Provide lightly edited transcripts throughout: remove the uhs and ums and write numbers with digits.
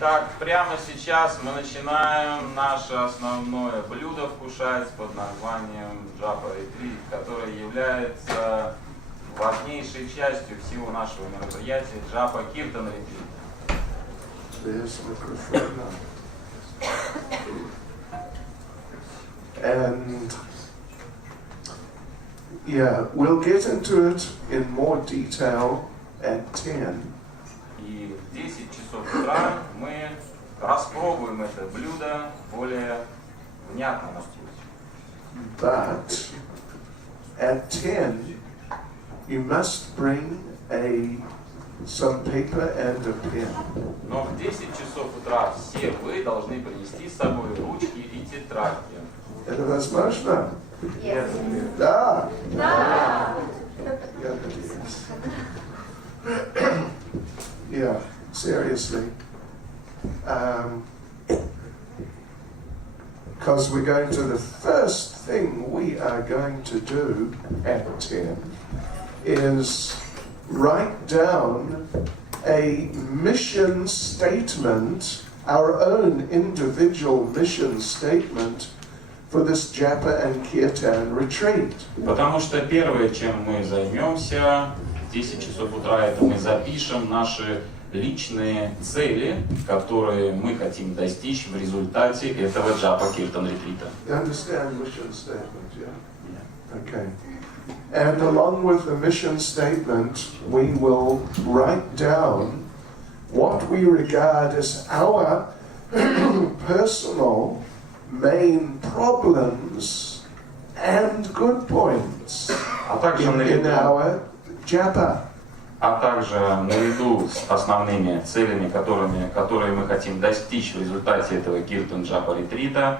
Итак, прямо сейчас мы начинаем наше основное блюдо вкушать под названием джапа-ретрит, которое является важнейшей частью всего нашего мероприятия джапа-киртан-ретрит. And yeah, we'll get into it in more detail at 10. И в 10 часов утра мы распробуем это блюдо более внятно на вкус. But at 10, you must bring some paper and a pen. Но в 10 часов утра все вы должны принести с собой ручки и тетрадки. Это возможно? Yes. Да. Да. Yeah, seriously. Because we're going to, the first thing we are going to do at 10 is write down a mission statement, our own individual mission statement for this Japa and Kirtan retreat. Потому что первое, чем мы займемся в 10 часов утра, это мы запишем наши личные цели, которые мы хотим достичь в результате этого джапа-киртан-ретрита. You understand mission statement, yeah? Yeah. Okay. And along with the mission statement, we will write down what we regard as our personal main problems and good points in our japa. А также наряду с основными целями, которые мы хотим достичь в результате этого киртан-джапа-ретрита,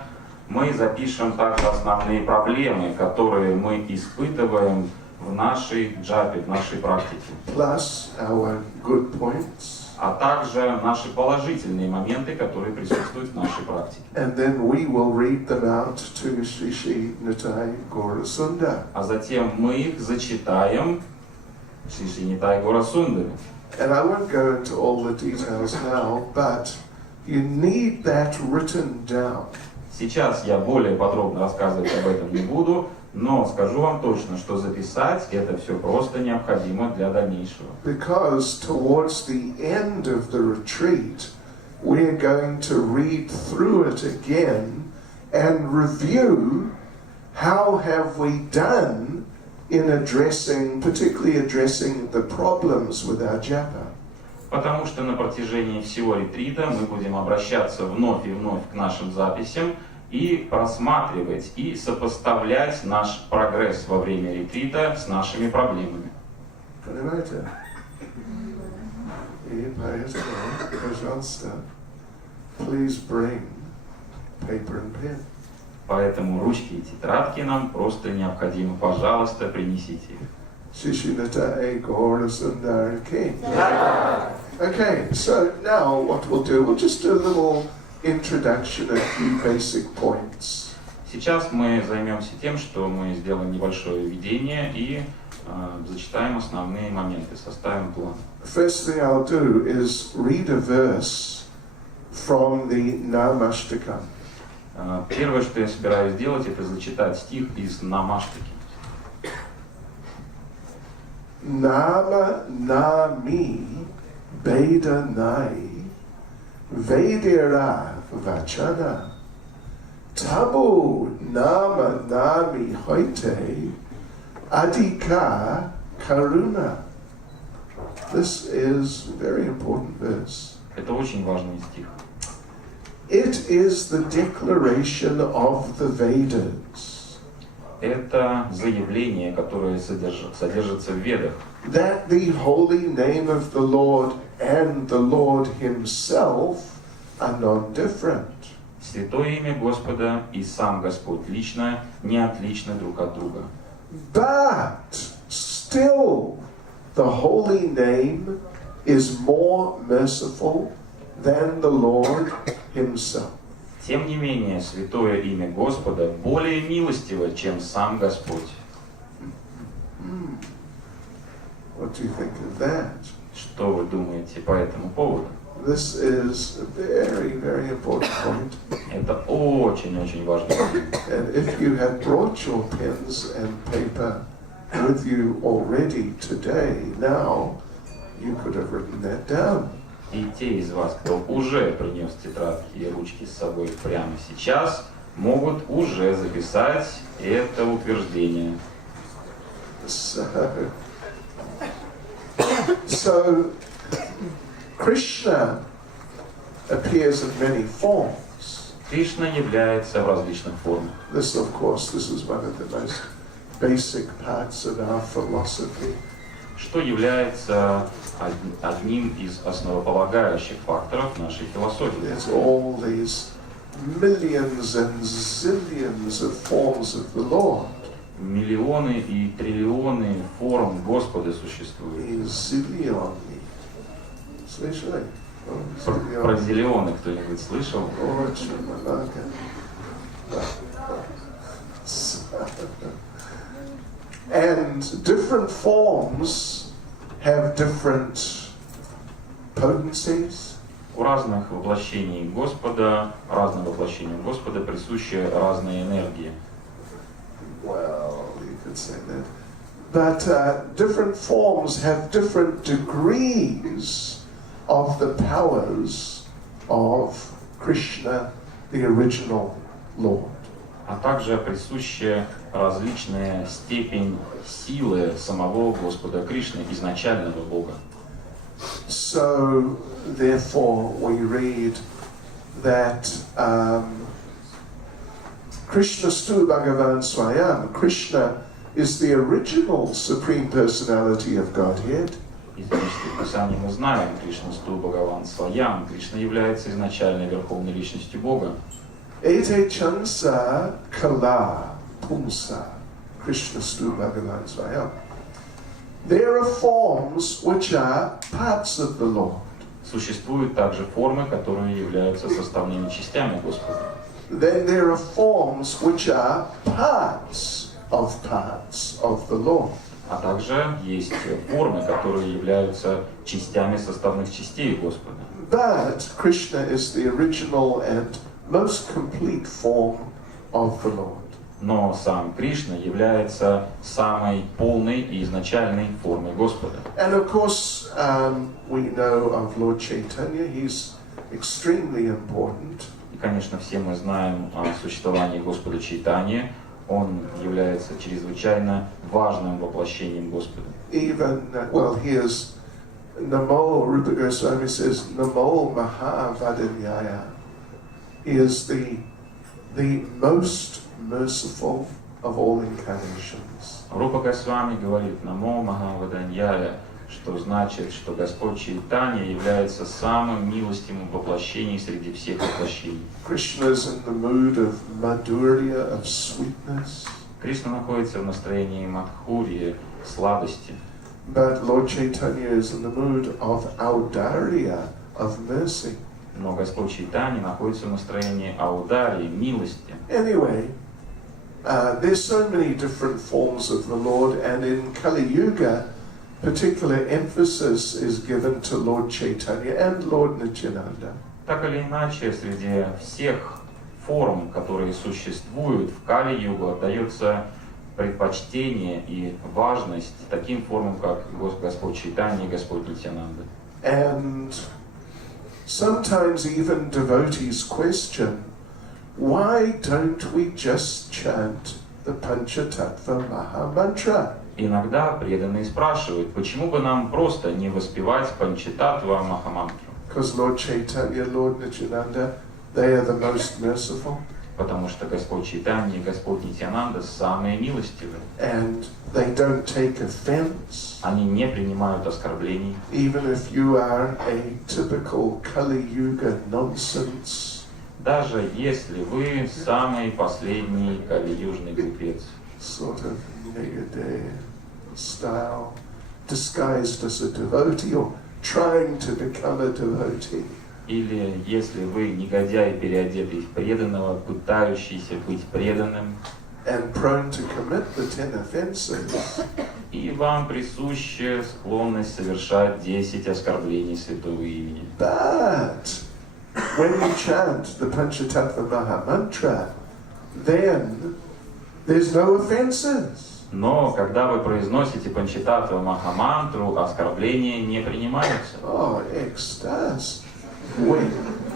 мы запишем также основные проблемы, которые мы испытываем в нашей джапе, в нашей практике. Plus our good points. А также наши положительные моменты, которые присутствуют в нашей практике. And then we will read them out to Shri Nitai Gaura Sundar. А затем мы их зачитаем Шри Нитай Гора Сундаре. And I won't go into all the details now, but you need that written down. Сейчас я более подробно рассказывать об этом не буду, но скажу вам точно, что записать это все просто необходимо для дальнейшего. Because towards the end of the retreat, we're going to read through it again and review how have we done in addressing, particularly addressing the problems with our japa. Потому что на протяжении всего ретрита мы будем обращаться вновь и вновь к нашим записям и просматривать и сопоставлять наш прогресс во время ретрита с нашими проблемами. Понимаете? И поэтому, пожалуйста, please bring paper and pen. Поэтому ручки и тетрадки нам просто необходимо. Пожалуйста, принесите их. Okay, so now what we'll do, we'll just do a little introduction, a few basic points. Сейчас мы займемся тем, что мы сделаем небольшое введение и зачитаем основные моменты, составим план. First thing I'll do is read a verse from the Namastakam. Первое, что я собираюсь сделать, это зачитать стих из Намаштаки. Nama nami beda nai vedera vachana tabu nama nami hoite adika karuna. This is a very important verse. Это очень важный стих. It is the declaration of the Vedas. Это заявление, которое содержится в Ведах. That the holy name of the Lord and the Lord Himself are non-different. Святое имя Господа и сам Господь лично не отличны друг от друга. But still, the holy name is more merciful than the Lord Himself. Тем не менее, святое имя Господа более милостиво, чем сам Господь. What do you think of that? Что вы думаете по этому поводу? This is a very, very important point. Это очень-очень важно. And if you have brought your pens and paper with you already today, now, you could have written that down. И те из вас, кто уже принес тетрадки и ручки с собой прямо сейчас, могут уже записать это утверждение. So Krishna appears in many forms. Кришна является в различных формах. This, of course, this is one of the most basic parts of our philosophy. Что является одним из основополагающих факторов нашей философии. There's all these millions and zillions of forms of the Lord. Миллионы и триллионы форм Господа существуют. И зиллионы. Слышали? Про зеленый кто-нибудь слышал? Очень много. And different forms have different potencies. У разных воплощений Господа, разным воплощениям Господа присущи разные энергии. Well, you could say that. But different forms have different degrees of the powers of Krishna, the original Lord. А также присуща различная степень силы самого Господа Кришны, изначального Бога. So, therefore, we read that Krishna stu Bhagavan Swayam. Krishna is the original Supreme Personality of Godhead. Из Священного Писания мы знаем, Кришна сту Бхагаван Сваям, Кришна является изначальной верховной личностью Бога. Ete chansa kala pumsa. Krishna stu Bhagavan Swayam. There are forms which are parts of the Lord. Существуют также формы, которые являются составными частями Господа. Then there are forms which are parts of the Lord. А также есть формы, которые являются частями составных частей Господа. But Krishna is the original and most complete form of the Lord. Но сам Кришна является самой полной и изначальной формой Господа. And of course, we know of Lord Chaitanya. He's extremely important. И, конечно, все мы знаем о существовании Господа Чайтаньи. Он является чрезвычайно важным воплощением Господа. Even, well, here's Namo, Rupa Goswami says, Namo Mahavadanyaya. He is the most merciful of all incarnations. Рупа Госвами говорит «Намо Махаваданьяя», что значит, что Господь Чайтанья является самым милостивым воплощением среди всех воплощений. Krishna is in the mood of madhurya, of sweetness. Кришна находится в настроении мадхурьи, сладости. But Lord Chaitanya is in the mood of audarya, of mercy. Но Господь Чайтанья находится в настроении аударии, милости. Anyway, there's so many different forms of the Lord, and in Kali Yuga, particular emphasis is given to Lord Chaitanya and Lord Nityananda. Так или иначе, среди всех форм, которые существуют в Кали-югу, отдается предпочтение и важность таким формам, как Господь Чайтанья и Господь Нитьянанда. And sometimes even devotees question, why don't we just chant the Panchatattva Maha Mantra? Иногда преданные спрашивают, почему бы нам просто не воспевать Панчататтва Махамантру? Because Lord Chaitanya, Lord Nityananda, they are the most merciful. Потому что Господь Чайтанья и Господь Нитьянанда самые милостивые. And they don't take offense. Они не принимают оскорблений. Even if you are a typical Kali Yuga nonsense. Даже если вы самый последний кали-южный глупец. Sort of negative style, disguised as a devotee or trying to become a devotee. Или если вы негодяй, переодетый в преданного, пытающийся быть преданным. and prone to commit the 10 offenses. И вам присуща склонность совершать 10 оскорблений святого имени. But when you chant the Panchatattva Mahamantra, then there's no offenses. Но когда вы произносите Панчататтва Махамантру, оскорбления не принимаются. Oh, экстаз.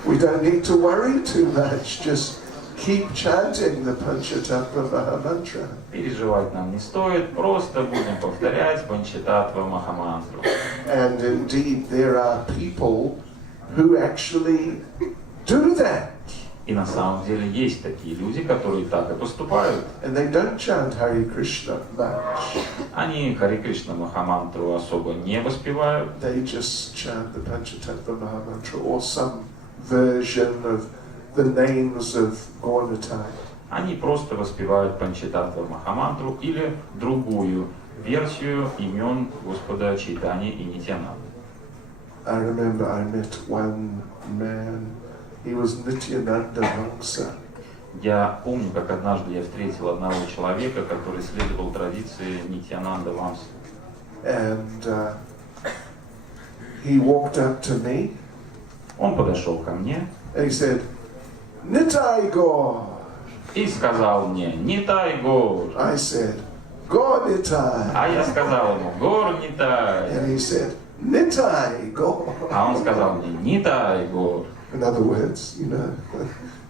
We don't need to worry too much. Just keep chanting the Panchatattva Mahamantra. Переживать нам не стоит, просто будем повторять Панчататтва Махамантру. And indeed, there are people who actually do that. И на самом деле есть такие люди, которые так и поступают. And they don't chant Hare Krishna much. Они Харе Кришна Махамантру особо не воспевают. They just chant the Panchatattva Mahamantra or some version of the names of Gauratai. Они просто воспевают Панчататтва Махамантру или другую версию имен Господа Чайтаньи и Нитьянанды. I remember I met one man. He was Nityananda Vangsa. Я помню, как однажды я встретил одного человека, который следовал традиции Нитьянанда Вамсы. And he walked up to me. Он подошел ко мне And he said, Nitai Gaur. и сказал мне: «Нитай Гор». I said, Gaur Nitai. А я сказал ему: «Гор Нитай». And he said, Nitai Gaur. А он сказал мне: «Нитай Гор». In other words,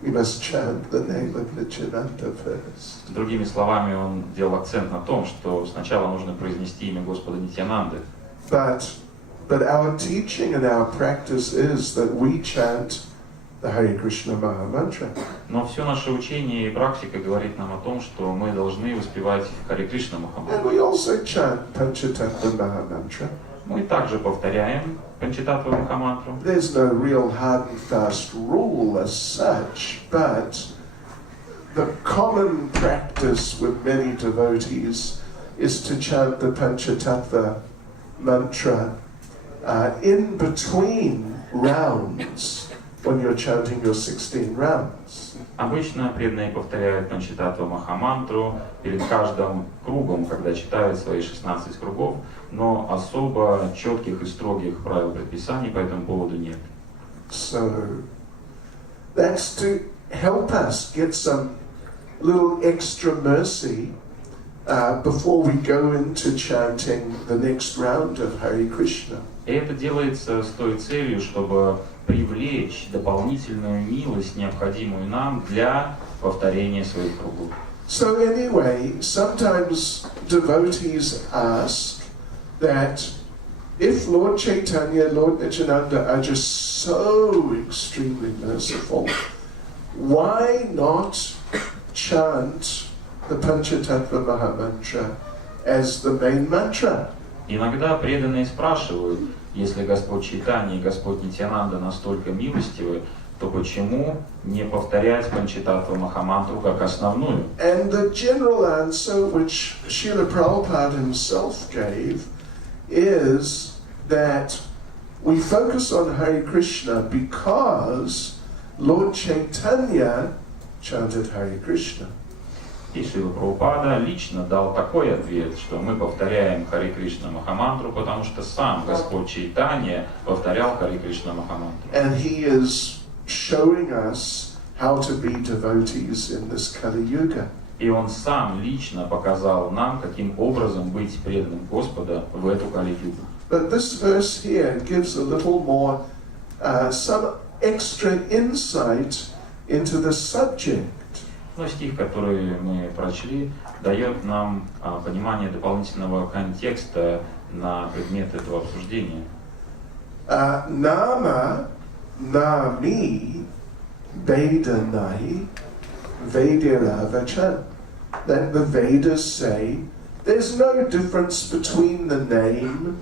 we must chant the name of Nityananda first. Другими словами, он делал акцент на том, что сначала нужно произнести имя Господа Нитьянанды. But our teaching and our practice is that we chant the Hare Krishna Mahamantra. Но все наше учение и практика говорит нам о том, что мы должны воспевать Харе Кришна And Махамантру. we also chant Panchatattva Mahamantra. Мы также повторяем Панчататтву Махамантру. There's no real hard and fast rule as such, but the common practice with many devotees is to chant the Panchatattva mantra in between rounds when you're chanting your 16 rounds. Обычно преданные повторяют Панчататтву Махамантру перед каждым кругом, когда читают свои 16 кругов, но особо четких и строгих правил предписаний по этому поводу нет. So that's to help us get some little extra mercy before we go into chanting the next round of Hare Krishna. И это делается с той целью, чтобы привлечь дополнительную милость, необходимую нам для повторения своих кругов. So anyway, sometimes devotees ask that if Lord Chaitanya, Lord Nityananda are just so extremely merciful, why not chant the Panchatattva Mahamantra as the main mantra? Иногда преданные спрашивают: если Господь Чайтанья и Господь Нитьянанда настолько милостивы, то почему не повторять Панчататтву Махамантру как основную? And the general answer which Šrila Prabhupada himself gave is that we focus on Hare Krishna because Lord Chaitanya chanted Hare Krishna. И Шрила Прабхупада лично дал такой ответ, что мы повторяем Харе Кришна Махамантру, потому что сам Господь Чайтанья повторял Харе Кришна Махамантру. And he is showing us how to be devotees in this Kali Yuga. И он сам лично показал нам, каким образом быть преданным Господа в эту Кали-югу. But this verse here gives a little more, some extra insight into the subject. Но стих, который мы прочли, дает нам понимание дополнительного контекста на предмет этого обсуждения. Nama, nami, vedanai, vediravacha. That the Vedas say there's no difference between the name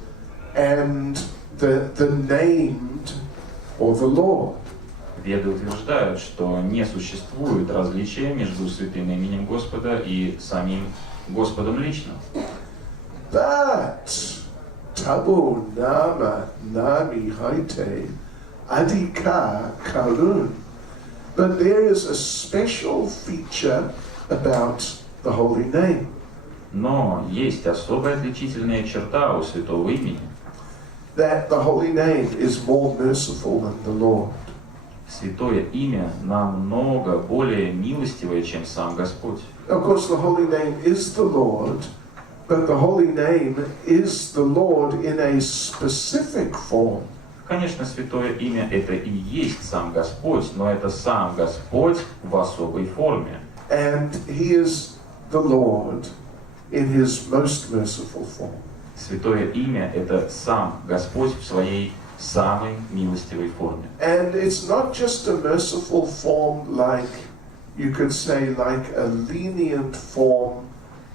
and the named or the Lord. Веды утверждают, что не существует различия между святым именем Господа и самим Господом лично. But tabu nama nami haite adhika karun. But there is a special feature about the holy name. Но есть особая отличительная черта у святого имени. That the holy name is more merciful than the Lord. Святое имя намного более милостивое, чем сам Господь. Of course, the holy name is the Lord, but the holy name is the Lord in a specific form. Конечно, святое имя это и есть сам Господь, но это сам Господь в особой форме. And He is the Lord in His most merciful form. Святое имя это сам Господь в своей самой милостивой форме. And it's not just a merciful form like, you could say, like a lenient form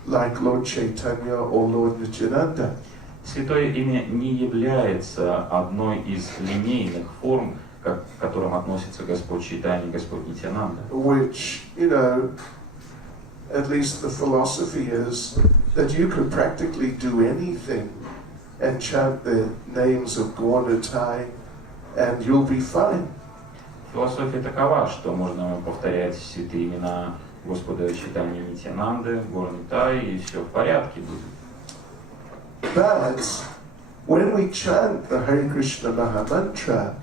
like Lord Chaitanya or Lord Nityananda. Святое имя не является одной из линейных форм, к которым относится Господь Чайтанья и Господь Нитьянанда. Which, you know, at least the philosophy is that you could practically do anything and chant the names of Gauratai and you'll be fine. Философия такова, что можно повторять святые имена Господа Чайтаньи и Нитьянанды, Gauratai, и все в порядке будет. But when we chant the Hare Krishna Maha Mantra,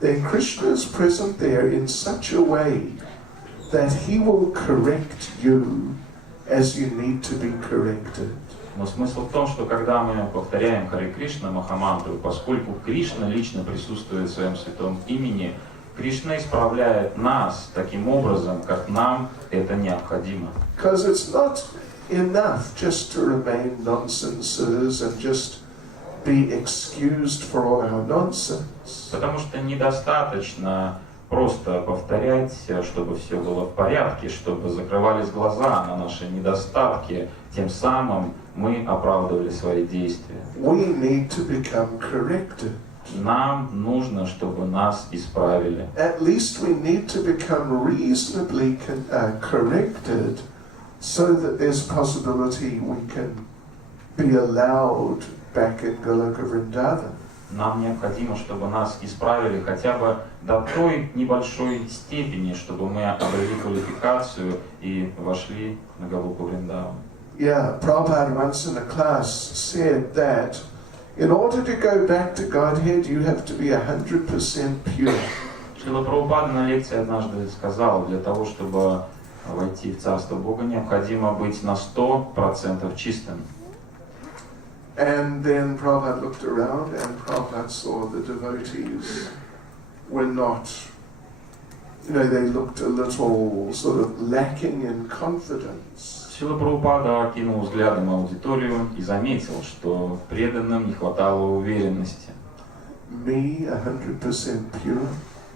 then Krishna is present there in such a way that he will correct you as you need to be corrected. Но смысл в том, что когда мы повторяем Харе Кришна Махамантру, поскольку Кришна лично присутствует в своем святом имени, Кришна исправляет нас таким образом, как нам это необходимо. Because it's not enough just to remain nonsenses and just be excused for all our nonsense. Потому что недостаточно просто повторять, чтобы все было в порядке, чтобы закрывались глаза на наши недостатки, тем самым мы оправдывали свои действия. We need to become corrected. Нам нужно, чтобы нас исправили. At least we need to become reasonably corrected so that there's possibility we can be allowed back in Goloka Vrindavan. Нам необходимо, чтобы нас исправили хотя бы до той небольшой степени, чтобы мы обрели квалификацию и вошли на Галоку Вриндаван. Yeah, Prabhupada once in a class said that in order to go back to Godhead, you have to be 100% pure. Шрила Прабхупада на лекции однажды сказал, для того, чтобы войти в Царство Бога, необходимо быть на 100% чистым. And then Prabhupada looked around and Prabhupada saw the devotees were not, you know, they looked a little sort of lacking in confidence. Шрила Прабхупада окинул взглядом аудиторию и заметил, что преданным не хватало уверенности. Me, 100% pure.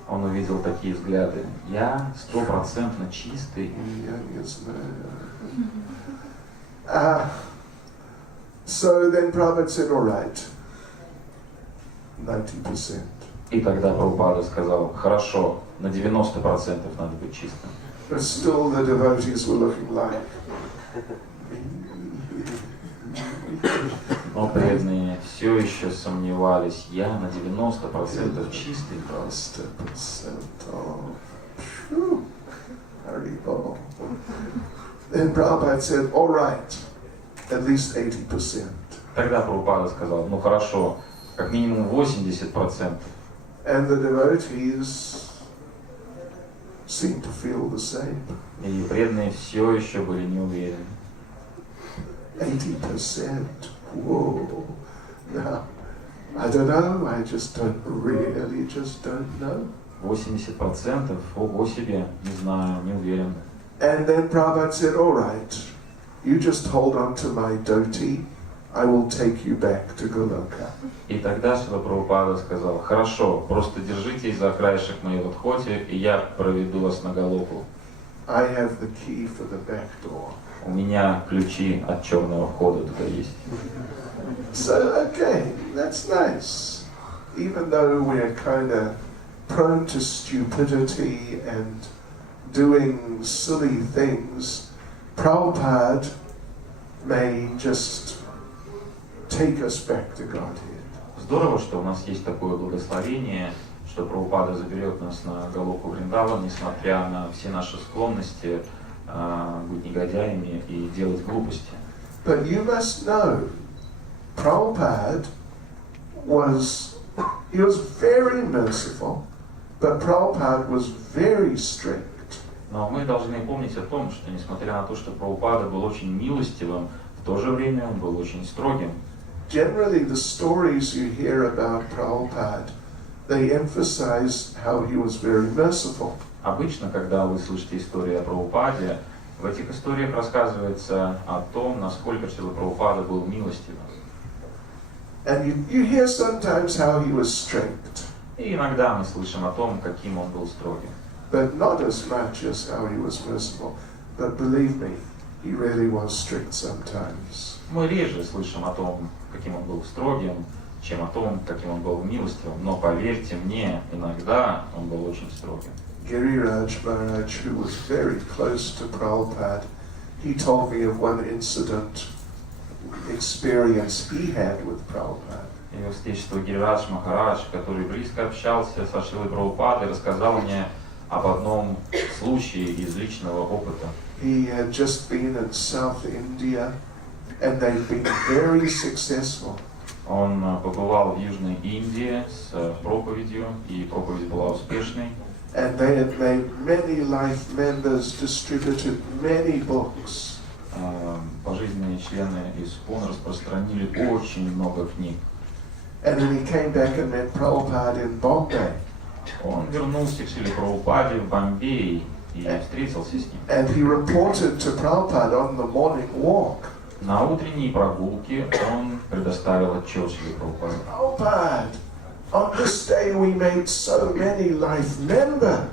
Он увидел такие взгляды. Я 100% чистый. So then Prabhupada said, all right, 90%. И тогда Прабхупада сказал, хорошо, на 90% надо быть чистым. But still the devotees were looking like... Но преданные все еще сомневались, я на 90% чистый. 90%. Phew. Haribol. Then Prabhupada said, all right, at least 80%. Тогда Прабхупада сказал, ну хорошо, как минимум 80%. And the devotees seemed to feel the same. И преданные все еще были не уверены. 80%. Whoa. Now, I don't know, I just don't know. 80%? Ого себе, не знаю, не уверен. And then Prabhupada said, all right, you just hold on to my dhoti, I will take you back to Goloka. И тогда Шрила Прабхупада сказал, хорошо, просто держитесь за краешек моей лотхоти, и я проведу вас на Галоку. I have the key for the back door. У меня ключи от черного входа туда есть. So, okay, that's nice. Even though we're kind of prone to stupidity and doing silly things, Prabhupada may just take us back to Godhead. Здорово, что у нас есть такое благословение, что Прабхупада заберет нас на Галоку Вриндаван, несмотря на все наши склонности быть негодяями и делать глупости. But you must know, Prabhupada he was very merciful, but Prabhupada was very strict. Но мы должны помнить о том, что несмотря на то, что Прабхупада был очень милостивым, в то же время он был очень строгим. Generally, the stories you hear about Prabhupada, they emphasize how he was very merciful. Обычно, когда вы слышите истории о Прабхупаде, в этих историях рассказывается о том, насколько Шрила Прабхупада был милостивым. And you hear sometimes how he was strict, И иногда мы слышим о том, каким он был строгим. but not as much as how he was merciful. But believe me, he really was strict sometimes. Мы реже слышим о том, каким он был строгим, чем о том, каким он был милостивым. Но поверьте мне, иногда он был очень строгим. Giriraj Maharaj, who was very close to Prabhupada, he told me of one incident, experience he had with Prabhupada. Его Высочество Гирирадж Махарадж, который близко общался со Шрилой Прабхупадой, рассказал мне об одном случае из личного опыта. He had just been in South India, and they've been very successful. Он побывал в Южной Индии с проповедью, и проповедь была успешной. And they had made many life members, distributed many books. Пожизненные члены ИСККОН распространили очень много книг. And then he came back and met Prabhupada in Bombay. Он вернулся к Шриле Прабхупаде в Бомбей и встретился с ним. And he reported to Prabhupada on the morning walk. На утренней прогулке он предоставил отчет Шриле Прабхупаде. Prabhupada, on this day we made so many life members.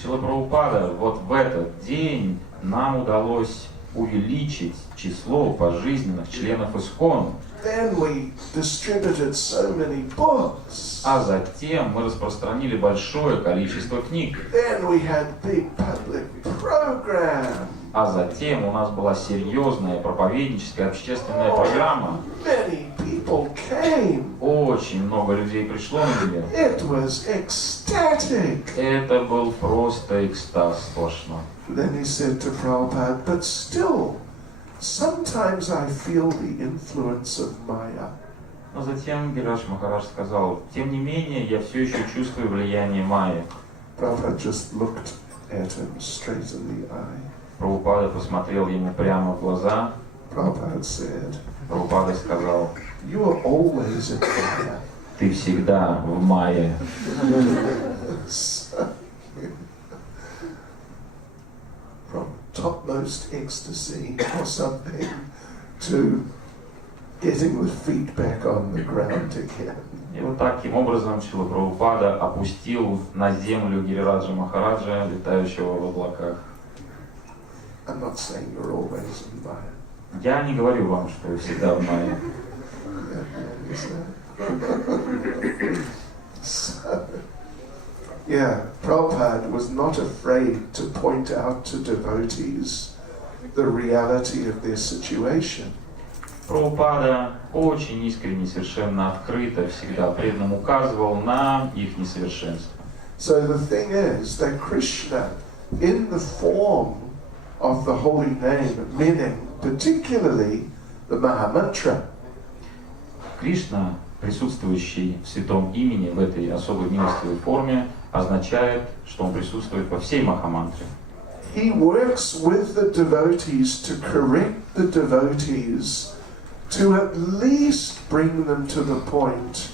Шрила Прабхупада, вот в этот день нам удалось увеличить число пожизненных членов ИСККОН. Then we distributed so many books. А затем мы распространили большое количество книг. Then we had big public program. А затем у нас была серьезная проповедническая общественная программа. Many people came. Очень много людей пришло на нее. It was ecstatic. Это был просто экстаз сплошной. Then he said to Prabhupada, but still, sometimes I feel the influence of Maya. Но затем Гирирадж Махарадж сказал, тем не менее, я все еще чувствую влияние майи. Prabhupada just looked at him straight in the eye. Прабхупада посмотрел ему прямо в глаза. Prabhupada said, Прабхупада сказал, you are always in Maya. ты всегда в майе. From topmost ecstasy or something to getting the feet back on the ground again. И вот таким образом Шрила Прабхупада опустил на землю Гирираджа Махараджа, летающего в облаках. I'm not saying you're always in Maya. Я не говорю вам, что вы всегда в майе. So, yeah, Prabhupada was not afraid to point out to devotees the reality of their situation. Прабхупада очень искренне, совершенно открыто всегда преданным указывал на их несовершенство. So the thing is that Krishna, in the form of the holy name, meaning particularly the Mahamantra, Кришна, присутствующий в святом имени в этой особой милостивой форме, означает, что он присутствует во всей Махамантре. he works with the devotees to correct the devotees, to at least bring them to the point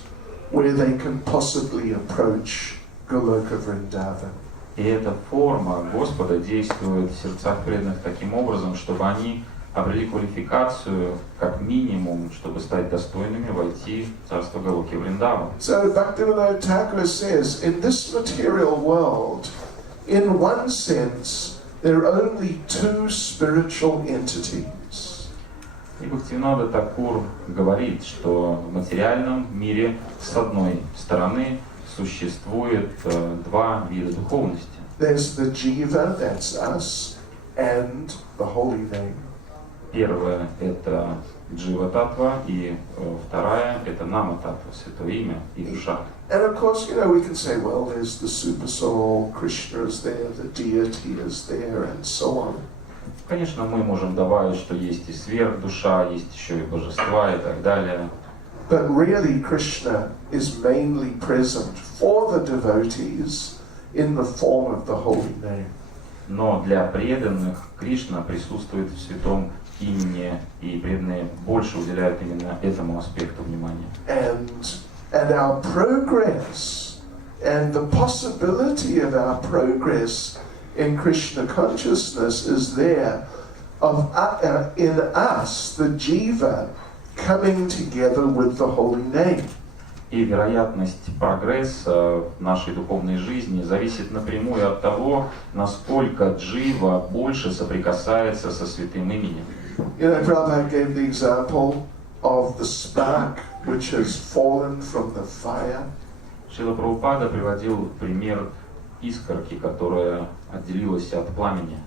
where they can possibly approach Goloka Vrindavan. И эта форма Господа действует в сердцах преданных таким образом, чтобы они обрели квалификацию, как минимум, чтобы стать достойными войти в царство Галоки Вриндаван. So Bhaktivinoda Thakur says, in this material world, in one sense, there are only two spiritual entities. И Бхактивинода Такур говорит, что в материальном мире с одной стороны существует два вида духовности. There's the jiva, that's us, and the holy name. Первая – это джива-татва, и вторая – это нама-татва, святое имя и душа. And of course, you know, we can say, well, there's the super soul, Krishna is there, the deity is there, and so on. Конечно, мы можем добавить, что есть и сверхдуша, есть еще и божества и так далее. But really, Krishna is mainly present for the devotees in the form of the holy name. Но для преданных Кришна присутствует в святом имени, и преданные больше уделяют именно этому аспекту внимания. And our progress and the possibility of our progress in Krishna consciousness is there of in us, the jiva, coming together with the holy name. И вероятность прогресса в нашей духовной жизни зависит напрямую от того, насколько джива больше соприкасается со святым именем. You know, Prabhupada gave the example of the spark which has fallen from the fire. Шрила Прабхупада приводил пример искорки, которая отделилась от пламени.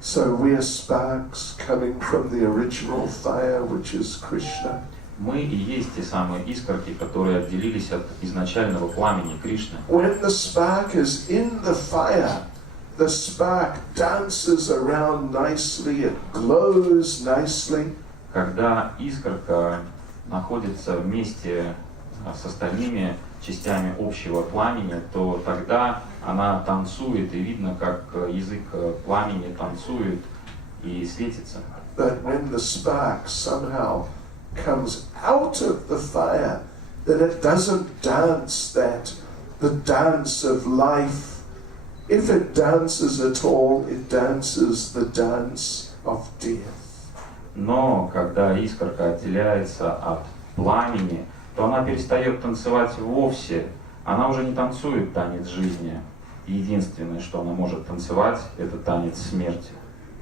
So we are sparks coming from the original fire, which is Krishna. Мы и есть те самые искорки, которые отделились от изначального пламени Кришны. When the spark is in the fire, the spark dances around nicely, it glows nicely. Когда искорка находится вместе с остальными частями общего пламени, то тогда она танцует, и видно, как язык пламени танцует и светится. But when the spark somehow comes out of the fire, then it doesn't dance the dance of life. If it dances at all, it dances the dance of death. Но когда искорка отделяется от пламени, то она перестает танцевать вовсе. Она уже не танцует танец жизни. Единственное, что она может танцевать, это танец смерти.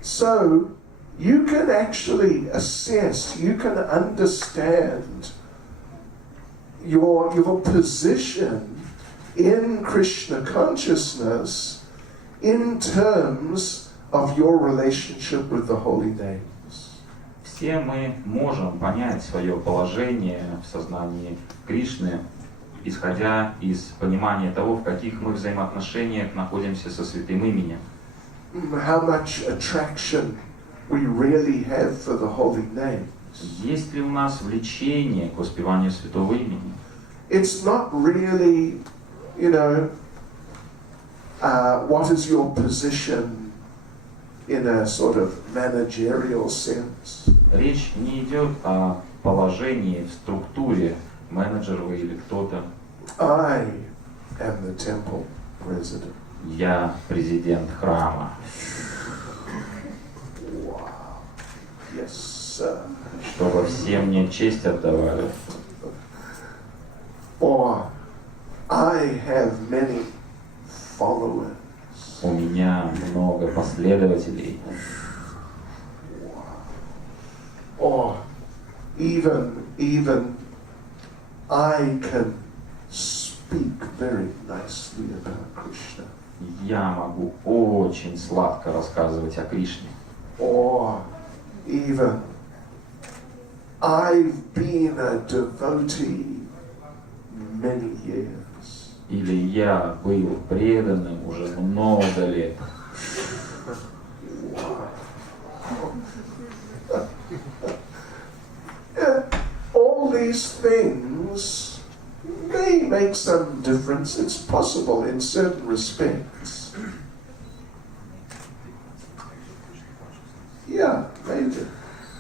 So, you can actually assess, you can understand your position in Krishna consciousness in terms of your relationship with the holy names. Все мы можем понять свое положение в сознании Кришны, исходя из понимания того, в каких мы взаимоотношениях находимся со святым именем. How much attraction we really have for the holy names. Есть ли у нас влечение к воспеванию святого имени? It's not really, you know, what is your position in a sort of managerial sense. Речь не идет о положении в структуре, менеджер вы или кто-то. I am the temple president. Я президент храма. Wow. Yes, sir. Чтобы все мне честь отдавали. Or I have many followers. У меня много последователей. Or even I can speak very nicely about Krishna. Я могу очень сладко рассказывать о Кришне. Or even I've been a devotee many years. Или я был преданным уже много лет. All these things may make some difference. It's possible in certain respects. Yeah, maybe.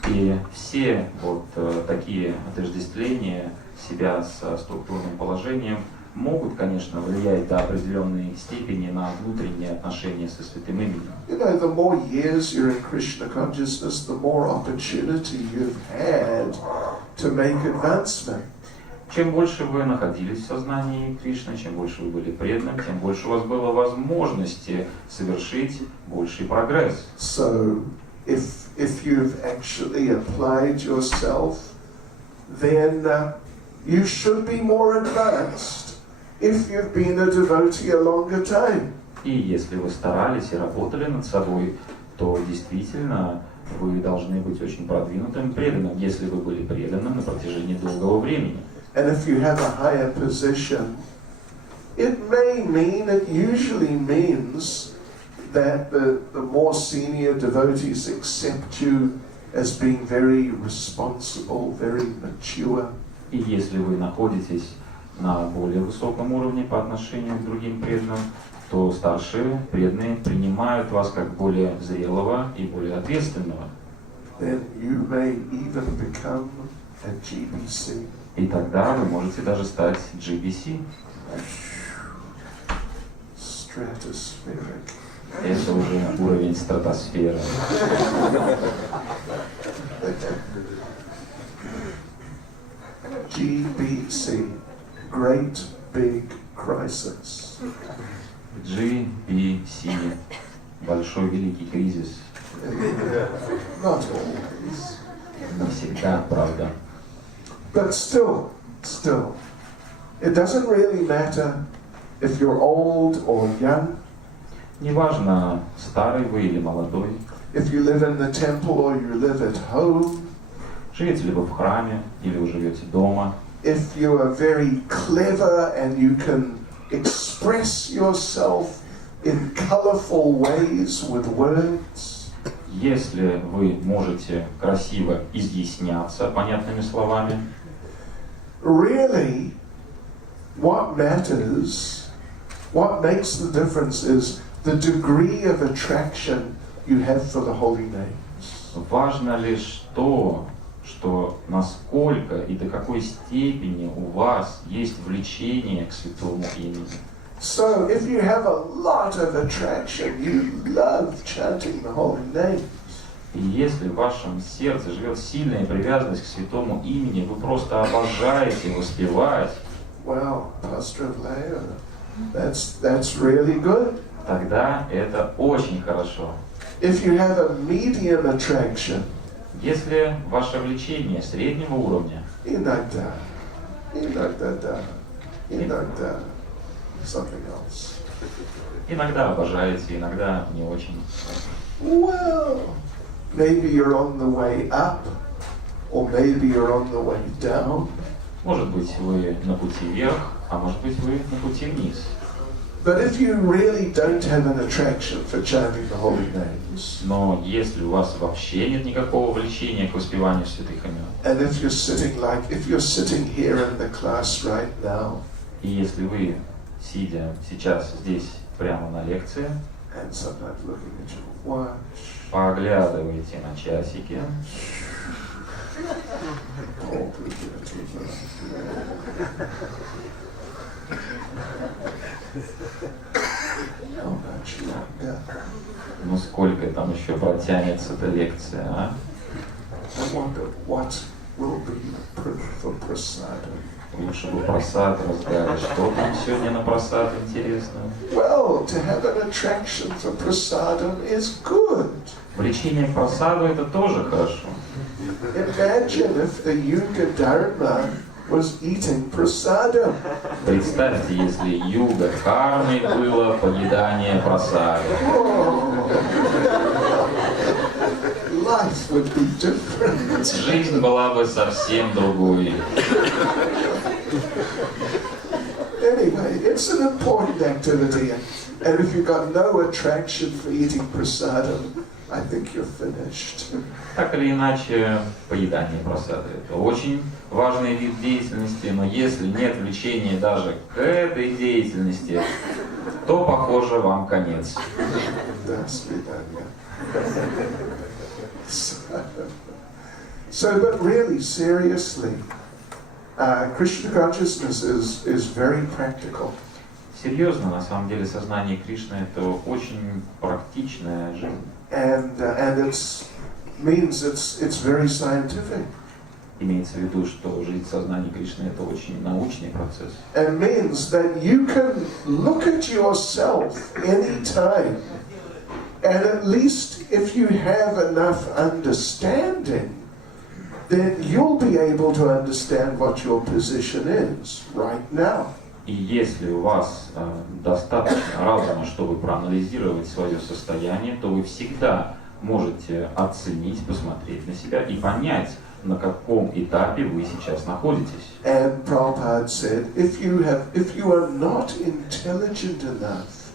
И все вот такие отождествления себя со структурным положением могут, конечно, влиять до определенной степени на внутренние отношения со святым именем. You know, the more years you're in Krishna consciousness, the more opportunity you've had to make advancement. Чем больше вы находились в сознании Кришны, чем больше вы были преданным, тем больше у вас было возможности совершить больший прогресс. So, if you've actually applied yourself, then you should be more advanced. If you've been a devotee a longer time. И если вы старались и работали над собой, то действительно вы должны быть очень продвинутым преданным, если вы были преданным на протяжении долгого времени. And if you have a higher position, it may mean, it usually means that the more senior devotees accept you as being very responsible, very mature. И если вы находитесь на более высоком уровне по отношению к другим преданным, то старшие преданные принимают вас как более зрелого и более ответственного. Then you may even become a GBC. И тогда вы можете даже стать GBC. Stratospheric. Это уже уровень стратосферы. GBC, Great Big Crisis. GBC, большой великий кризис. Not always. Не всегда, правда. But still, it doesn't really matter if you're old or young. Неважно, старый вы или молодой. If you live in the temple or you live at home. Живете ли вы в храме или вы живете дома. If you are very clever and you can express yourself in colorful ways with words. Если вы можете красиво изъясняться понятными словами. Really, what matters, what makes the difference is the degree of attraction you have for the holy names. Важно лишь то, что насколько и до какой степени у вас есть влечение к святому имени. So, if you have a lot of attraction, you love chanting the holy names. И если в вашем сердце живет сильная привязанность к святому имени, вы просто обожаете воспевать. Well, Pastor Blair, that's really good. Тогда это очень хорошо. If you have a medium attraction, если ваше влечение среднего уровня, иногда, something else. Иногда обожаете, иногда не очень. Well, maybe you're on the way up, or maybe you're on the way down. Может быть, вы на пути вверх, а может быть, вы на пути вниз. But if you really don't have an attraction for chanting the holy names, но если у вас вообще нет никакого влечения к воспеванию святых имен, and if you're sitting here in the class right now, и если вы, сидя сейчас здесь прямо на лекции, and sometimes looking at your watch, поглядываете на часики, ну сколько там еще протянется эта лекция, а? Лучше бы просад раздали. Что там сегодня на просад интересно? Well, to have an attraction for prasadam is good. Влечение к просаду это тоже хорошо. Imagine if the Yuga Dharma was eating prasadam. Представьте, если юга кармой было поедание просада. Life would be different. Жизнь была бы совсем другой. Anyway, it's an important activity, and if you've got no attraction for eating prasadam, I think you're finished. Так или иначе, поедание просада – это очень важный вид деятельности, но если нет влечения даже к этой деятельности, то, похоже, вам конец. So, but really, seriously, Krishna consciousness is very practical. Серьезно, на самом деле, сознание Кришны – это очень практичная жизнь. And it means it's very scientific. Имеется в виду, что жизнь сознания Кришны – это очень научный процесс. It means that you can look at yourself anytime, and at least if you have enough understanding, then you'll be able to understand what your position is right now. И если у вас достаточно разума, чтобы проанализировать свое состояние, то вы всегда можете оценить, посмотреть на себя и понять, на каком этапе вы сейчас находитесь. And Prabhupada said, if you are not intelligent enough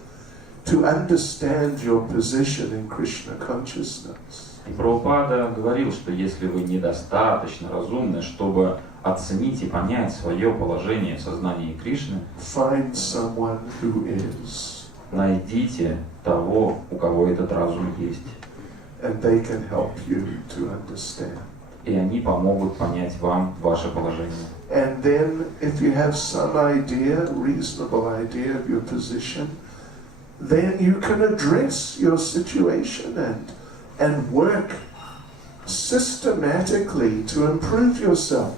to understand your position in Krishna consciousness, И Прабхупада говорил, что если вы недостаточно разумны, чтобы оценить и понять свое положение в сознании Кришны, find someone who is, найдите того, у кого этот разум есть. and they can help you to understand. И они помогут понять вам ваше положение. And then, if you have some idea, reasonable idea of your position, then you can address your situation and work systematically to improve yourself.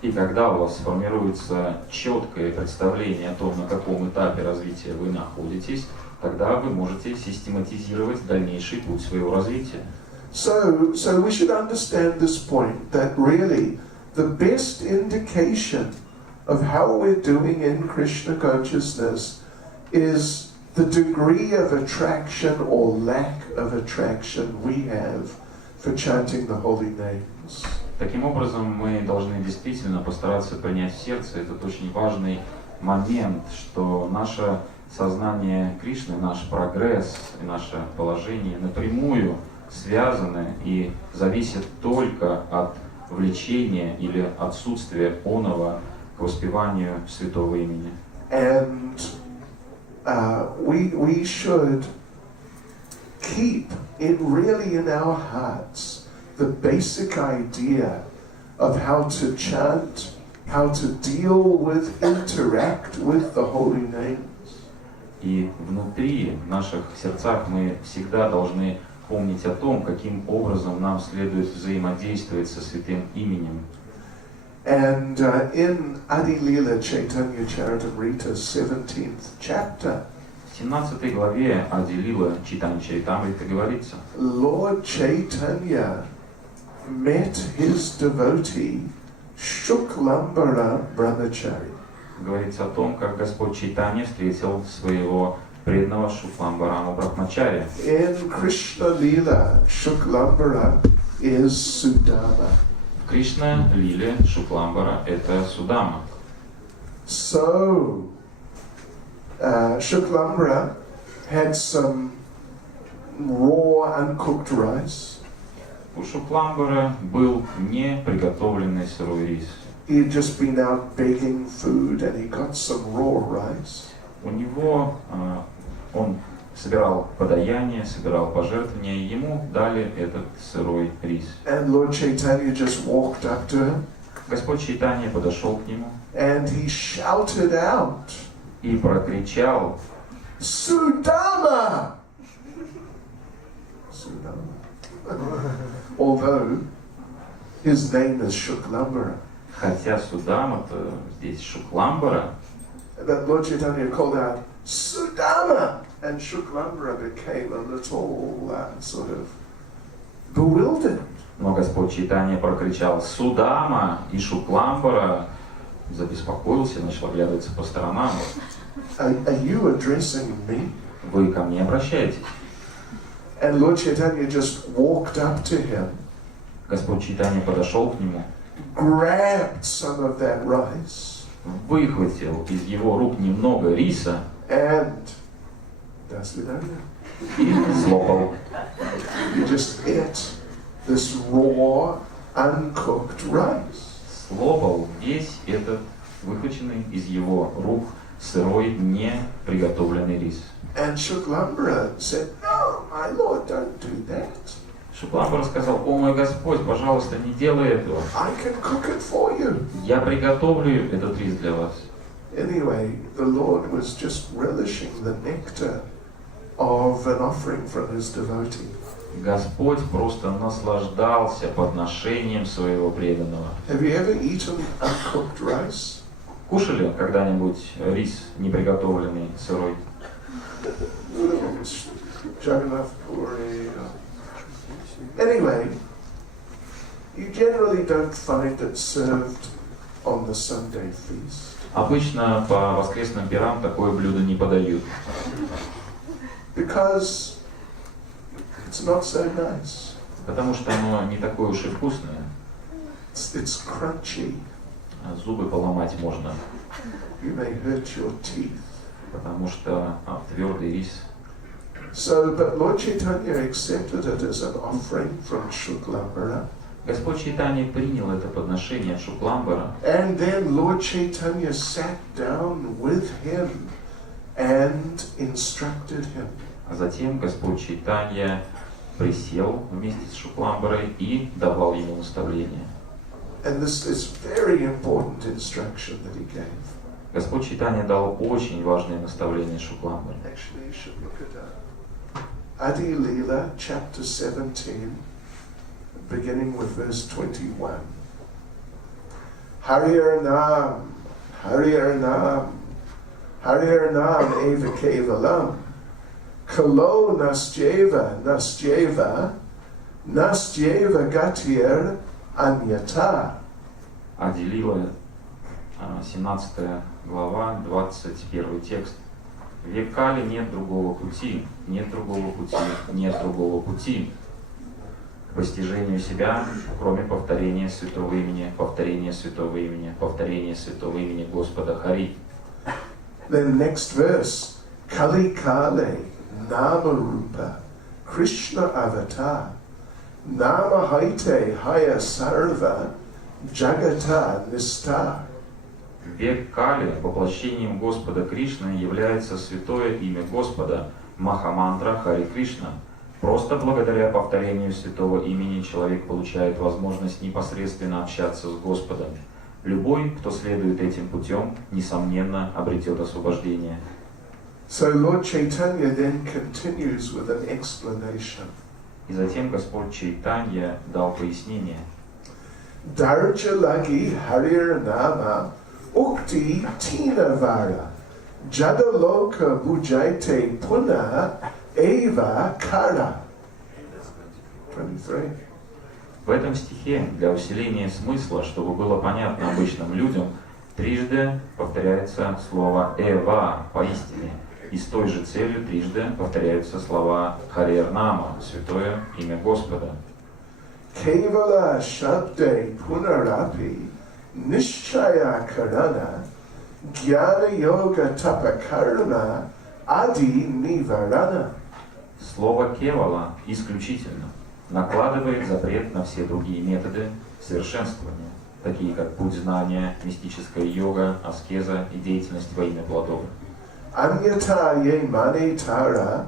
И когда у вас сформируется четкое представление о том, на каком этапе развития вы находитесь, тогда вы можете систематизировать дальнейший путь своего развития. So we should understand this point, that really the best indication of how we're doing in Krishna consciousness is the degree of attraction or lack of attraction we have for chanting the holy names. Таким образом, мы должны действительно постараться принять в сердце этот очень важный момент, что наше сознание Кришны, наш прогресс и наше положение напрямую связаны и зависят только от влечения или отсутствия оного к воспеванию святого имени. And we should keep it really in our hearts the basic idea of how to chant, how to deal with, interact with the holy names. И внутри, в наших сердцах, мы всегда должны помнить о том, каким образом нам следует взаимодействовать со святым именем. And in Adi Lila Chaitanya Charitamrita, 17th chapter, В 17 главе Ади-лила Чайтанья Чаритамриты говорится: Lord Chaitanya met his devotee Shuklambara Brahmachari. Говорится о том, как Господь Чайтанья встретил своего преданного Шукламбараму Брахмачаря. In Krishna Lila, Shuklambara is Sudama. В Кришна Лиле Шукламбара это Судама. So, Shuklambara had some raw, uncooked rice. У Шукламбара был не приготовленный сырой рис. He had just been out begging food and he got some raw rice. У него он собирал подаяние, собирал пожертвования, и ему дали этот сырой рис. And Lord Chaitanya just walked up to him Господь Чайтанья подошел к нему and he shouted out, и прокричал: Sudama! Sudama. Although his name is Shuklambara. хотя Судама-то здесь Шукламбара, That Lord Chaitanya called out, Sudama! And Shuklambara became a little sort of bewildered. но Господь Чайтанья прокричал Судама, и Шукламбара забеспокоился, начал оглядываться по сторонам. Are you addressing me? Вы ко мне обращаетесь? And Lord Chaitanya just walked up to him, Господь Чайтанья подошел к нему, grabbed some of that rice, выхватил из его рук немного риса and и слопал. he just ate this raw, uncooked rice. Слопал весь этот выхваченный из его рук сырой, не приготовленный рис. And Shuklambara said, no, my Lord, don't do that. Шукламбара сказал: о мой Господь, пожалуйста, не делай этого. I can cook it for you. Я приготовлю этот рис для вас. Anyway, the Lord was just relishing the nectar of an offering from his devotee. Господь просто наслаждался подношением своего преданного. Have you ever eaten uncooked rice? Кушали когда-нибудь рис неприготовленный, сырой? Jagannath Puri. Anyway, you generally don't find it served on the Sunday feast. Обычно по воскресным пирам такое блюдо не подают, Because it's not so nice. потому что оно не такое уж и вкусное. It's crunchy. А зубы поломать можно, You may hurt your teeth. потому что твердый рис. So, but Lord Chaitanya accepted it as an offering from Shuklambara. Господь Чайтанья принял это подношение от Шукламбара. And then Lord Chaitanya sat down with him and instructed him. А затем Господь Чайтанья присел вместе с Шукламбарой и давал ему наставления. And this is very important instruction that he gave. Господь Чайтанья дал очень важные наставления Шукламбаре. Actually, you should look at Adi Leela, chapter 17, beginning with verse 21. Harir Nam, Harir Nam, Harir Nam Eva Kevalam, Kalo Nasjeva, Nasjeva, Nasjeva Gatir Anyata. Ади Лила, 17 глава, 21 текст. В век Кали нет другого пути, нет другого пути, нет другого пути к постижению себя, кроме повторения святого имени, повторения святого имени, повторения святого имени Господа Хари. Then next verse, Kali Kale, Nama Rupa, Krishna Avatar, Nama Haite Haya Sarva, Jagata Nistar. В век Кали воплощением Господа Кришны является святое имя Господа, Махамантра Хари Кришна. Просто благодаря повторению святого имени человек получает возможность непосредственно общаться с Господом. Любой, кто следует этим путем, несомненно, обретет освобождение. So Lord Chaitanya then continues with an explanation. И затем Господь Чайтанья дал пояснение. Darjalagi Harir Nama Ukti Tinavara Jadaloka Bujaite Puna Eva Kara. 23. В этом стихе для усиления смысла, чтобы было понятно обычным людям, трижды повторяется слово «эва» поистине, и с той же целью трижды повторяются слова «харир нама» — святое имя Господа. Kevala Shabde Punarapi Nishchaya Karana Jnana Yoga Tapakarana Adi Nivarana. Слово «кевала» исключительно накладывает запрет на все другие методы совершенствования, такие как путь знания, мистическая йога, аскеза и деятельность во имя плодов. Anyata ye mane tara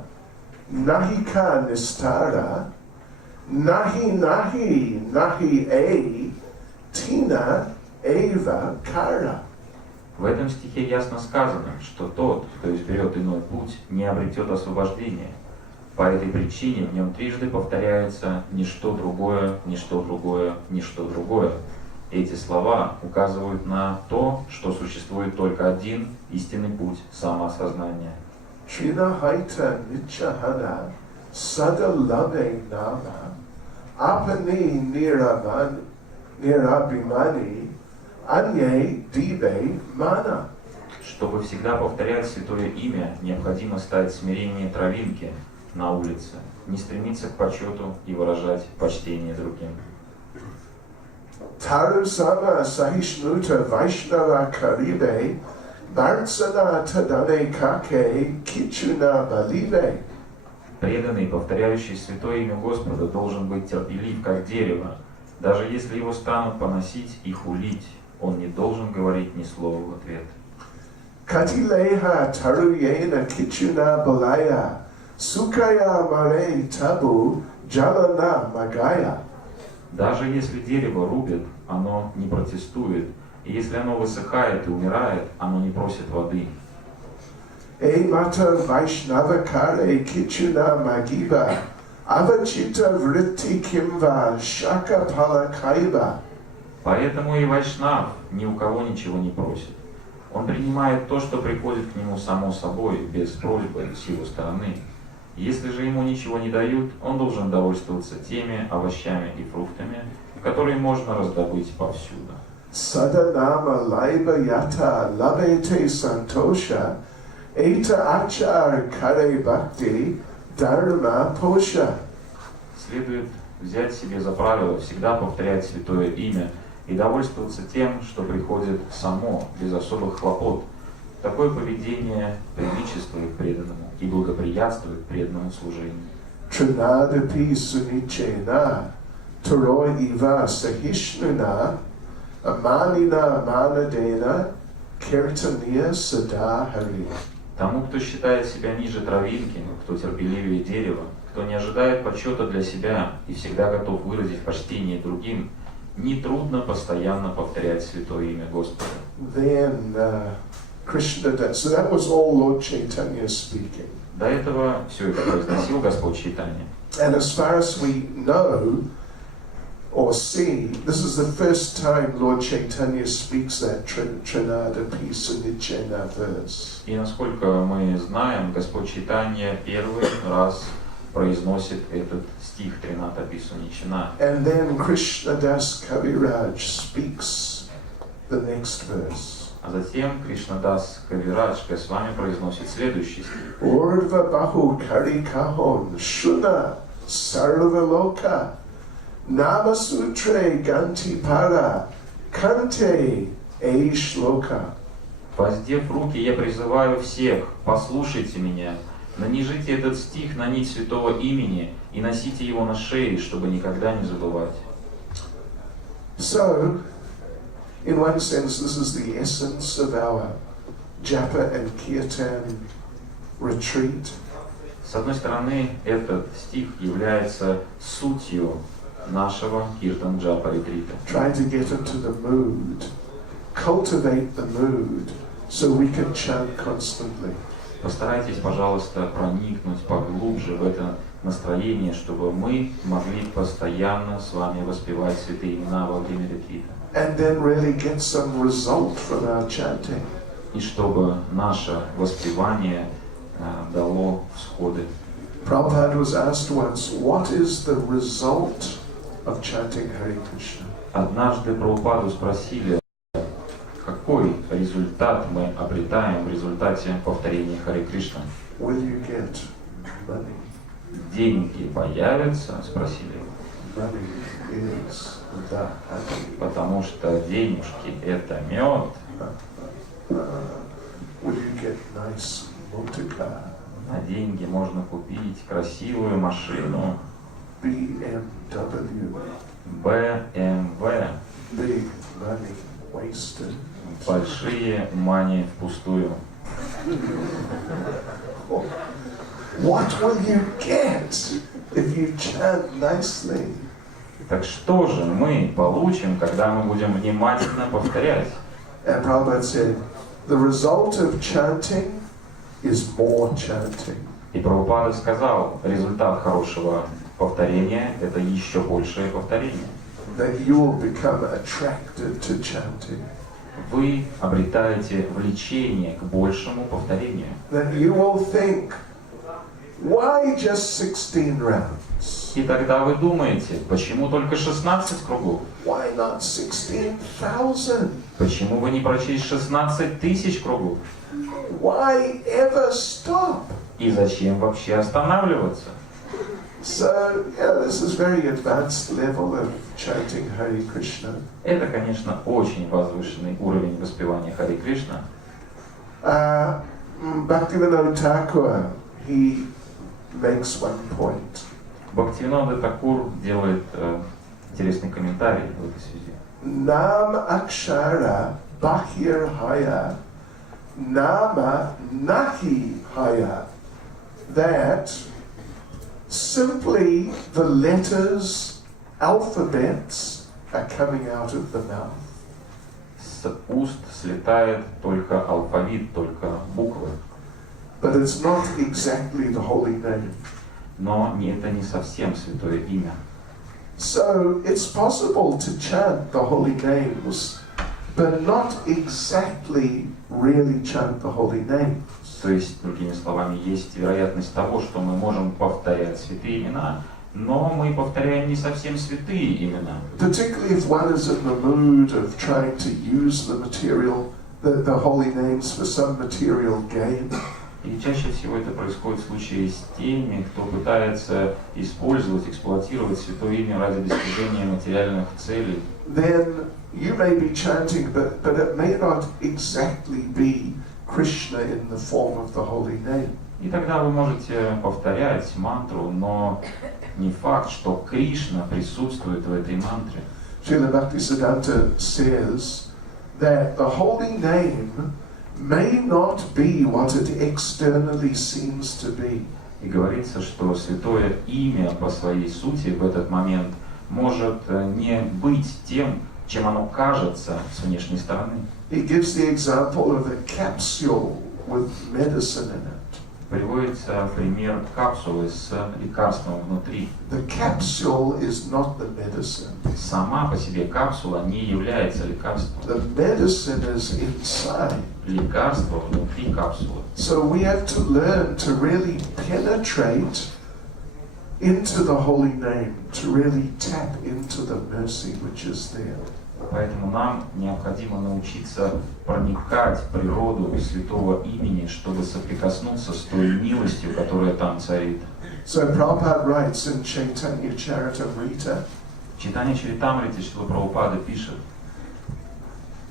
nahika nistara nahi nahi nahi e tina eva kara. В этом стихе ясно сказано, что тот, кто изберет иной путь, не обретет освобождения. По этой причине в нем трижды повторяется «ничто другое, ничто другое, ничто другое». Эти слова указывают на то, что существует только один истинный путь самоосознания. Trinahaita nichahana sadalame nama apani nirabhimani anye dibe mana. Чтобы всегда повторять святое имя, необходимо стать смирением травинки на улице, не стремиться к почету и выражать почтение другим. Tarusama Sahishnuta Vaishnava Karibe Bartsana Tadane Kake Kichuna Balive. Преданный, повторяющий святое имя Господа, должен быть терпелив, как дерево. Даже если его станут поносить и хулить, он не должен говорить ни слова в ответ. Katileha Taruyena Kichuna Balaya Sukaya Mare Tabu Jalana Magaya. Даже если дерево рубят, оно не протестует, и если оно высыхает и умирает, оно не просит воды. Mata Vaishnava Kare Kichuna Magiba Avachita Vritti Kimva Shaka Palakaiba. Поэтому и Вайшнав ни у кого ничего не просит. Он принимает то, что приходит к нему само собой, без просьбы с его стороны. Если же ему ничего не дают, он должен довольствоваться теми овощами и фруктами, которые можно раздобыть повсюду. Sadanama laiba yata labete santosha eta achar kare bhakti dharma posha. Следует взять себе за правило всегда повторять святое имя и довольствоваться тем, что приходит само, без особых хлопот. Такое поведение приличествует преданному и благоприятствует преданному служению. Trinadapi sunichena taro iva sahishnuna amanina manadena kirtaniya sada hari. Тому, кто считает себя ниже травинки, кто терпеливее дерева, кто не ожидает почета для себя и всегда готов выразить почтение другим, нетрудно постоянно повторять святое имя Господа. Then Krishna does. So that was all Lord Chaitanya speaking. До этого все это произносил Господь Чайтанья. And as far as we know or see, this is the first time Lord Chaitanya speaks that Trinadapi Sunichena verse. И насколько мы знаем, Господь Чайтанья первый раз произносит этот стих Тринадапи Суничена. And then Krishnadas Kaviraj speaks the next verse. А затем Кришнадас Кавирадж Госвами произносит следующий стих. Urva Bahu Karikahon Shuna Sarvaloka Namasutre Ganti Para Kante Eishloka. Воздев руки, я призываю всех, послушайте меня, нанижите этот стих на нить святого имени и носите его на шее, чтобы никогда не забывать. So, in one sense, this is the essence of our japa and kirtan retreat. С одной стороны, этот стих является сутью нашего киртан-джапа-ретрита. Try to get into the mood, cultivate the mood, so we can chant constantly. Постарайтесь, пожалуйста, проникнуть поглубже в это настроение, чтобы мы могли постоянно с вами воспевать святые имена во время ретрита. And then really get some result from our chanting. И чтобы наше воспевание дало всходы. Prabhupada was asked once, what is the result of chanting Hare Krishna? Однажды Прабхупаду спросили, какой результат мы обретаем в результате повторения Харе Кришна. Will you get money? Деньги появятся? Спросили. Money is the honey. Потому что денежки это мед. Will you get nice motorcar? На деньги можно купить красивую машину. BMW. BMW. Big money wasted. Большие мани впустую. What will you get if you chant nicely? Так что же мы получим, когда мы будем внимательно повторять? And Prabhupada said, the result of chanting is more chanting. И Прабхупада сказал, результат хорошего повторения – это еще большее повторение. That you will become attracted to chanting. Вы обретаете влечение к большему повторению. That you will think, why just 16 rounds? И тогда вы думаете, почему только 16 кругов? Why not 16,000? Почему вы не прочесть 16 тысяч кругов? Why ever stop? И зачем вообще останавливаться? So, yeah, this is very advanced level of chanting Hare Krishna. Это, конечно, очень возвышенный уровень воспевания Харе Кришна. Bhaktivinoda Thakur, he makes one point. Бхактивинода Такур делает интересный комментарий в этой связи. Nam akshara bahir haya, nama nahi haya. That simply the letters, alphabets are coming out of the mouth. С уст слетает только алфавит, только буквы. But it's not exactly the holy name. Но это не совсем святое имя. So it's possible to chant the holy names, but not exactly really chant the holy names. То есть, другими словами, есть вероятность того, что мы можем повторять святые имена, но мы повторяем не совсем святые имена. Particularly if one is in the mood of trying to use the material, the holy names for some material gain. И чаще всего это происходит в случае с теми, кто пытается использовать, эксплуатировать святое имя ради достижения материальных целей. Then you may be chanting, but it may not exactly be Krishna in the form of the holy name. И тогда вы можете повторять мантру, но не факт, что Кришна присутствует в этой мантре. Srila Bhaktivedanta says that the holy name may not be what it externally seems to be. И говорится, что святое имя по своей сути в этот момент может не быть тем, чем оно кажется с внешней стороны. He gives the example of a capsule with medicine in it. Приводится пример капсулы с лекарством внутри. The capsule is not the medicine. Сама по себе капсула не является лекарством. The medicine is inside. Лекарство внутри капсулы. So we have to learn to really penetrate into the holy name, to really tap into the mercy which is there. Поэтому нам необходимо научиться проникать в природу святого имени, чтобы соприкоснуться с той милостью, которая там царит. So Prabhupada writes in Chaitanya Charitamrita, В Чайтанья Чаритамрите Шрила Прабхупада пишет,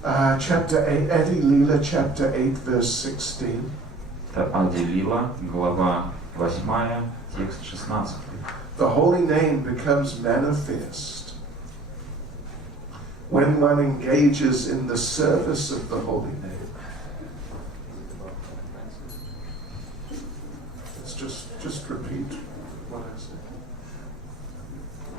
chapter 8, Adi Lila, chapter 8, verse 16. это Ади Лила, глава 8, текст 16. The holy name becomes manifest when one engages in the service of the holy name. Let's just repeat what I said.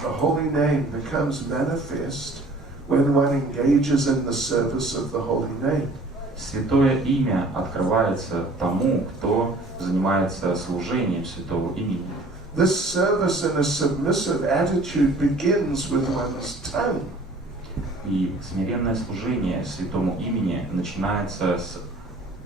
The holy name becomes manifest when one engages in the service of the holy name. Святое имя открывается тому, кто занимается служением святого имени. This service in a submissive attitude begins with one's tongue. И смиренное служение святому имени начинается с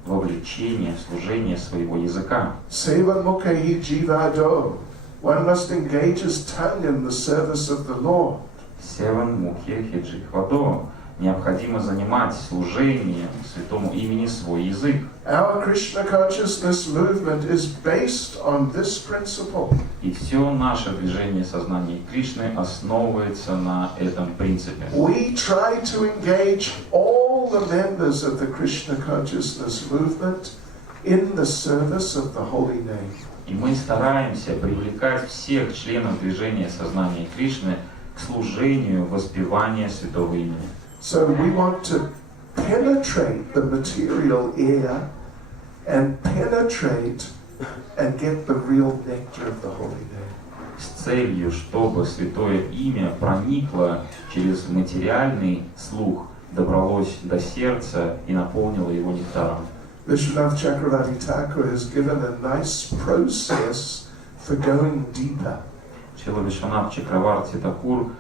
вовлечения, служения своего языка. Seva mukhahi jivado. One must engage his tongue in the service of the Lord. Севан мухе хиджи хвадо. Необходимо занимать служением святому имени свой язык. Our Krishna consciousness movement is based on this principle. И все наше движение сознания Кришны основывается на этом принципе. We try to engage all the members of the Krishna consciousness movement in the service of the holy name. И мы стараемся привлекать всех членов движения сознания Кришны к служению воспевания святого имени. So we want to penetrate the material air and penetrate and get the real nectar of the holy name. С целью, чтобы святое имя проникло через материальный слух, добралось до сердца и наполнило его нектаром. Vishwanath Chakravarti Thakur has given a nice process for going deeper. Шрила Вишванат Чакраварти Такур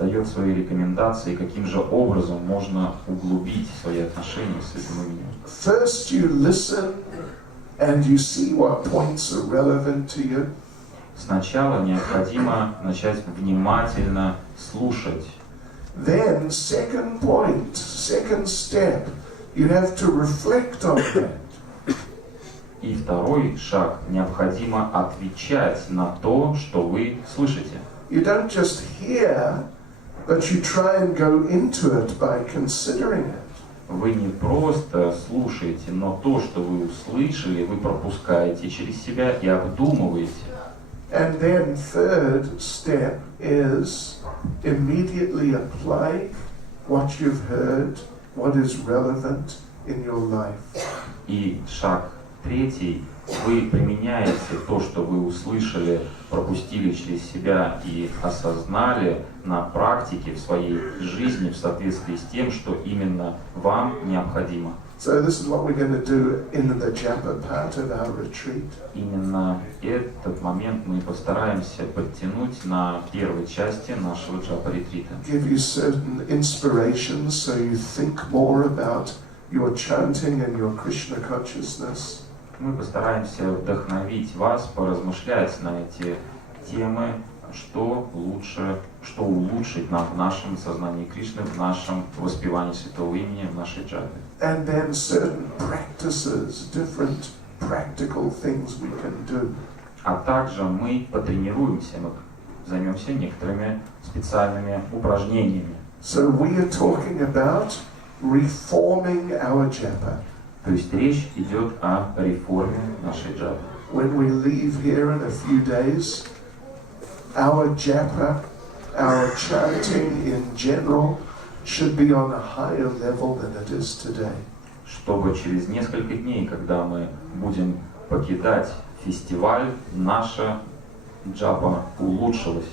дает свои рекомендации, каким же образом можно углубить свои отношения с святым именем. First you listen and you see what points are relevant to you. Сначала необходимо начать внимательно слушать. Then second point, second step, you have to reflect on that. И второй шаг, необходимо отвечать на то, что вы слышите. You don't just hear, but you try and go into it by considering it. Вы не просто слушаете, но то, что вы услышали, вы пропускаете через себя и обдумываете. And then third step is immediately apply what you've heard, what is relevant in your life. И шаг третий, вы применяете то, что вы услышали, пропустили через себя и осознали на практике в своей жизни в соответствии с тем, что именно вам необходимо. So this is what we're going to do in the japa part of our retreat. Именно этот момент мы постараемся подтянуть на первой части нашего джапа-ретрита. Give you certain inspirations so you think more about your chanting and your Krishna consciousness. Мы постараемся вдохновить вас, поразмышлять на эти темы, что улучшить нам в нашем сознании Кришны, в нашем воспевании святого имени, в нашей джапе. And then certain practices, different practical things we can do. А также мы потренируемся, мы займемся некоторыми специальными упражнениями. So we are talking about reforming our japa. То есть речь идет о реформе нашей джапы. When we leave here in a few days, our japa, our chanting in general should be on a higher level than it is today. Чтобы через несколько дней, когда мы будем покидать фестиваль, наша джапа улучшилась.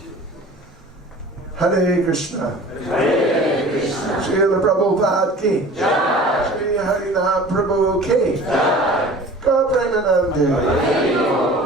Hare Krishna. Hare Krishna. Шрила Прабхупада ки. Jai. Шри Харинам Прабhu ки. Jai. Go Premanande.